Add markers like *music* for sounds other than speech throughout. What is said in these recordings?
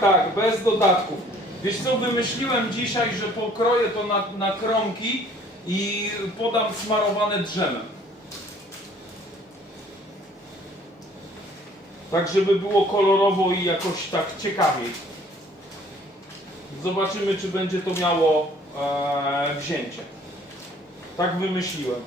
Tak, bez dodatków. Wiesz co, wymyśliłem dzisiaj, że pokroję to na, na kromki i podam smarowane drzemem. Tak, żeby było kolorowo i jakoś tak ciekawiej. Zobaczymy, czy będzie to miało e, wzięcie. Tak wymyśliłem.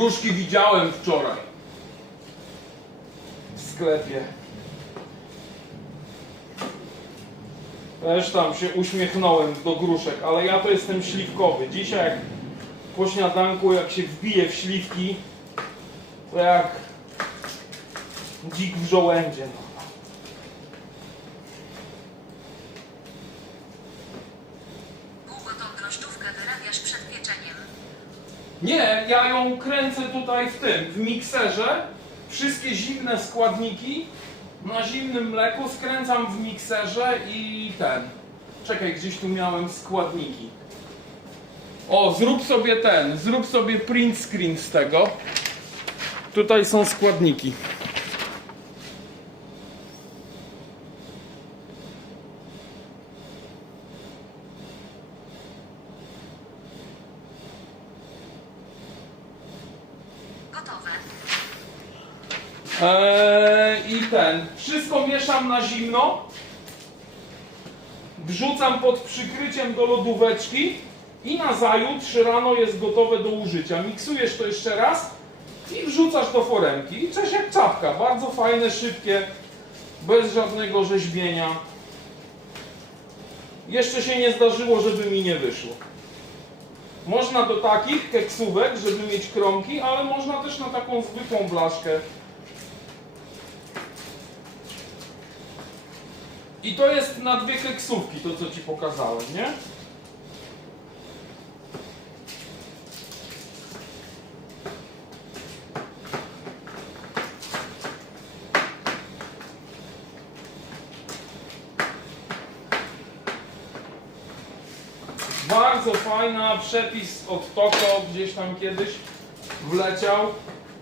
Gruszki widziałem wczoraj. W sklepie. Też tam się uśmiechnąłem do gruszek, ale ja to jestem śliwkowy. Dzisiaj jak po śniadanku, jak się wbije w śliwki, to jak dzik w żołędzie. No. Nie, ja ją kręcę tutaj w tym, w mikserze. Wszystkie zimne składniki na zimnym mleku skręcam w mikserze i ten. Czekaj, gdzieś tu miałem składniki. O, zrób sobie ten, zrób sobie print screen z tego. Tutaj są składniki. Ten. Wszystko mieszam na zimno. Wrzucam pod przykryciem do lodóweczki i na zajutrz rano jest gotowe do użycia. Miksujesz to jeszcze raz i wrzucasz do foremki. I coś jak czapka. Bardzo fajne, szybkie, bez żadnego rzeźbienia. Jeszcze się nie zdarzyło, żeby mi nie wyszło. Można do takich keksówek, żeby mieć kromki, ale można też na taką zwykłą blaszkę I to jest na dwie keksówki, to co Ci pokazałem, nie? Bardzo fajna, przepis od Toko gdzieś tam kiedyś wleciał.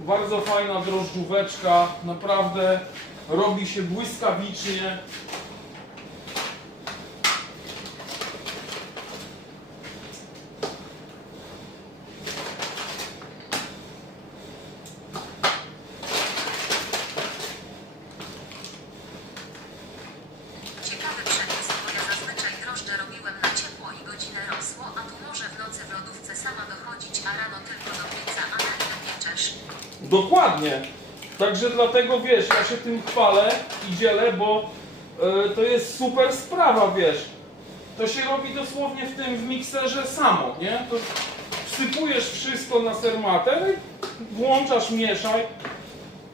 Bardzo fajna drożdżóweczka, naprawdę robi się błyskawicznie. Ciekawy przepis, bo ja zazwyczaj drożdże robiłem na ciepło i godzinę rosło, a tu może w nocy w lodówce sama dochodzić, a rano tylko do pieca, a nagle pieczesz. Dokładnie. Także dlatego wiesz, ja się tym chwalę i dzielę, bo e, to jest super sprawa, wiesz. To się robi dosłownie w tym w mikserze samo, nie? To wsypujesz wszystko na sermatę, włączasz, mieszaj.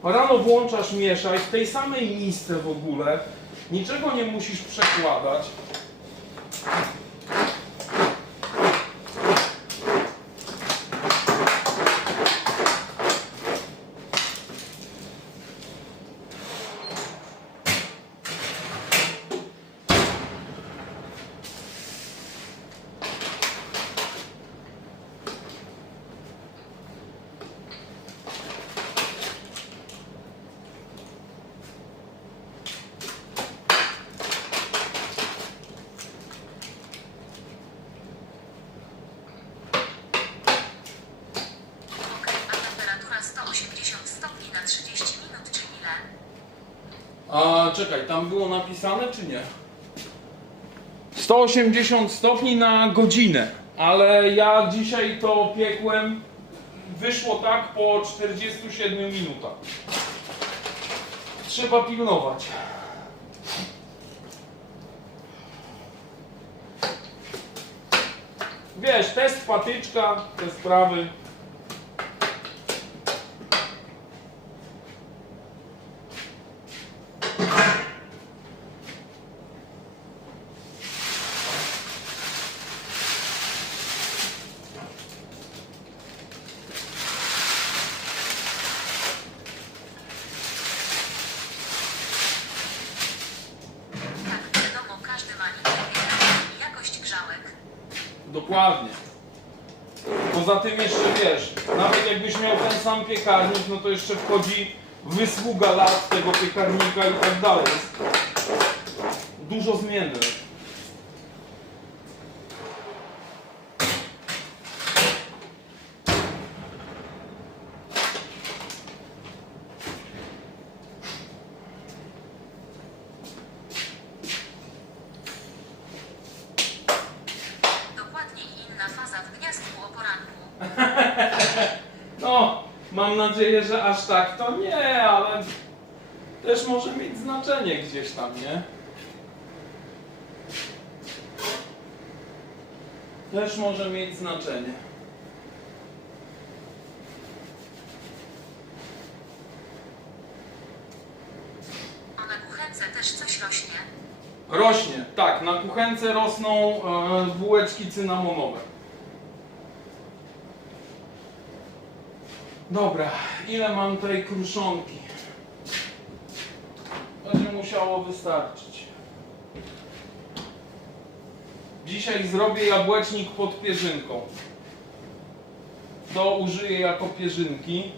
Rano włączasz, mieszaj w tej samej misce w ogóle. Niczego nie musisz przekładać. Okej, a temperatura 180 stopni na 30 minut, czy ile? A czekaj, tam było napisane czy nie? 180 stopni na godzinę, ale ja dzisiaj to piekłem, wyszło tak po 47 minutach. Trzeba pilnować. Wiesz, test patyczka, te sprawy. Dokładnie. Poza tym jeszcze wiesz, nawet jakbyś miał ten sam piekarnik, no to jeszcze wchodzi wysługa lat tego piekarnika i tak dalej. Dużo zmiennych. Mam nadzieję, że aż tak to nie, ale też może mieć znaczenie gdzieś tam, nie? Też może mieć znaczenie. A na kuchence też coś rośnie. Rośnie, tak, na kuchence rosną e, bułeczki cynamonowe. Dobra, ile mam tej kruszonki? Będzie musiało wystarczyć. Dzisiaj zrobię jabłecznik pod pierzynką. To użyję jako pierzynki.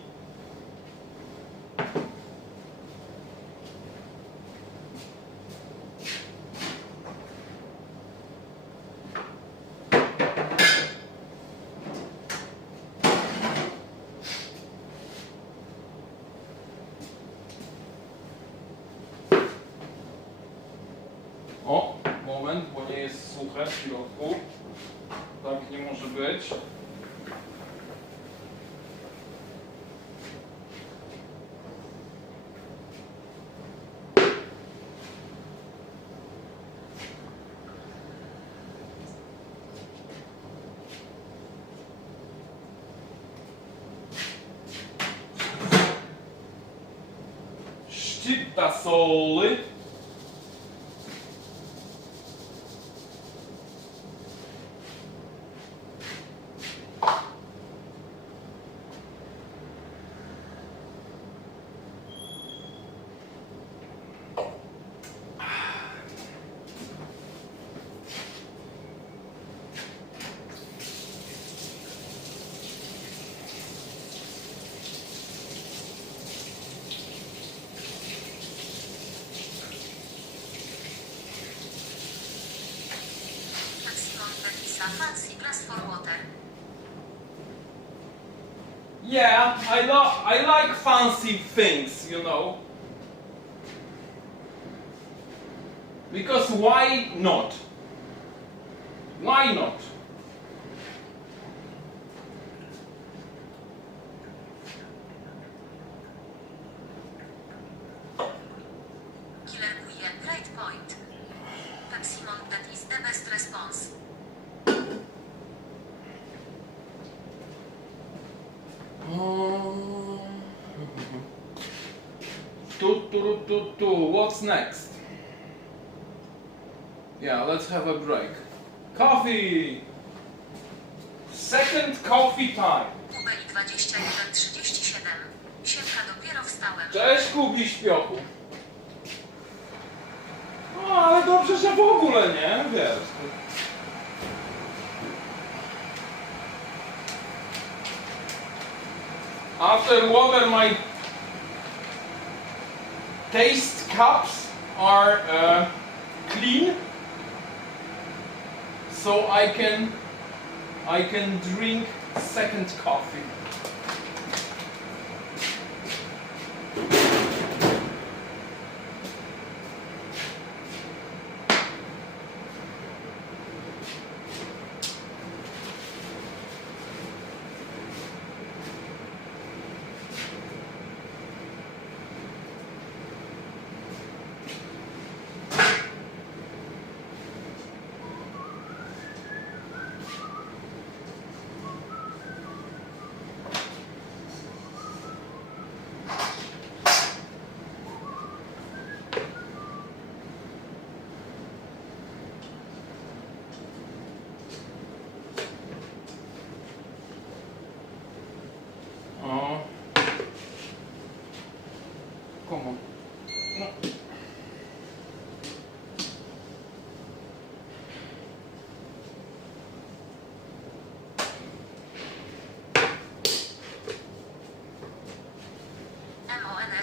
O, moment, bo nie jest suche w środku. Tak nie może być. Szczypta soli. Fancy Glass for Water. Yeah, I love I like fancy things, you know. Because why not? Why not? Tu, tu, tu, tu. What's next? Yeah, let's have a break. Coffee! Second coffee time. Tubeli 2137. Siemka dopiero wstałem. Cześć Kubi Śpiochu. No, ale dobrze, że w ogóle nie, wiesz. After water, my taste cups are uh, clean, so I can I can drink second coffee.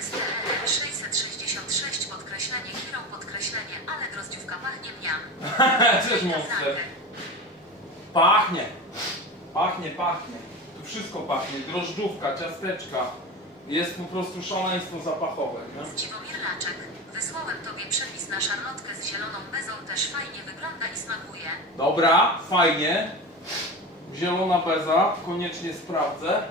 STRM 666 podkreślenie Hero podkreślenie, ale drozdziówka pachnie mniam. *laughs* Cześć Monster. Pachnie. Pachnie, pachnie. Tu wszystko pachnie. Drożdżówka, ciasteczka. Jest po prostu szaleństwo zapachowe, nie? Zdziwomir Laczek. Wysłałem tobie przepis na szarlotkę z zieloną bezą, też fajnie wygląda i smakuje. Dobra, fajnie. Zielona beza, koniecznie sprawdzę.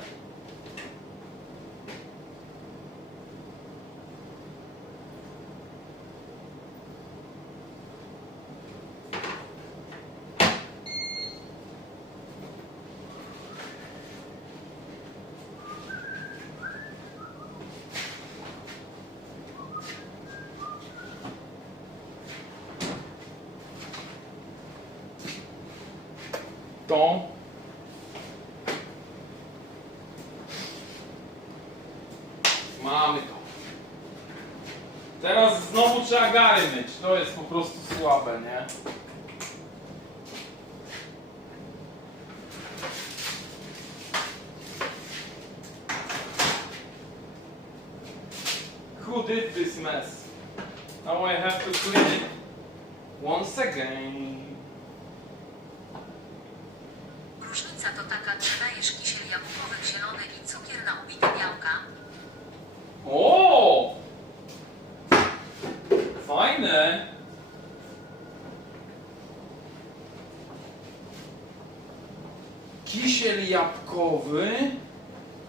Mamy to. Teraz znowu trzeba gary myć. To jest po prostu słabe, nie? Who did this mess? Now I have to clean it once again. Różnica to taka, że dajesz kisiel jabłkowy zielony i cukier na ubite białka. O! Fajne! Kisiel jabłkowy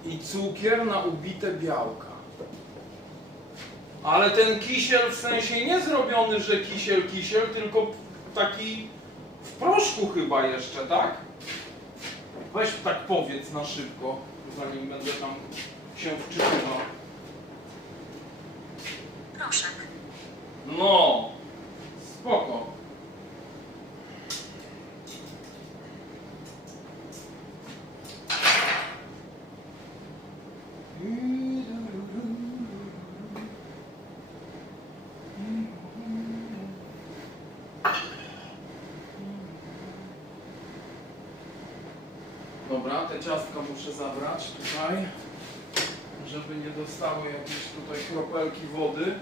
i cukier na ubite białka. Ale ten kisiel w sensie nie zrobiony, że kisiel, kisiel, tylko taki w proszku chyba jeszcze, tak? Weź tak powiedz na szybko, zanim będę tam się wczytywał. No, spoko. Dobra, te ciastka muszę zabrać tutaj, żeby nie dostały jakieś tutaj kropelki wody.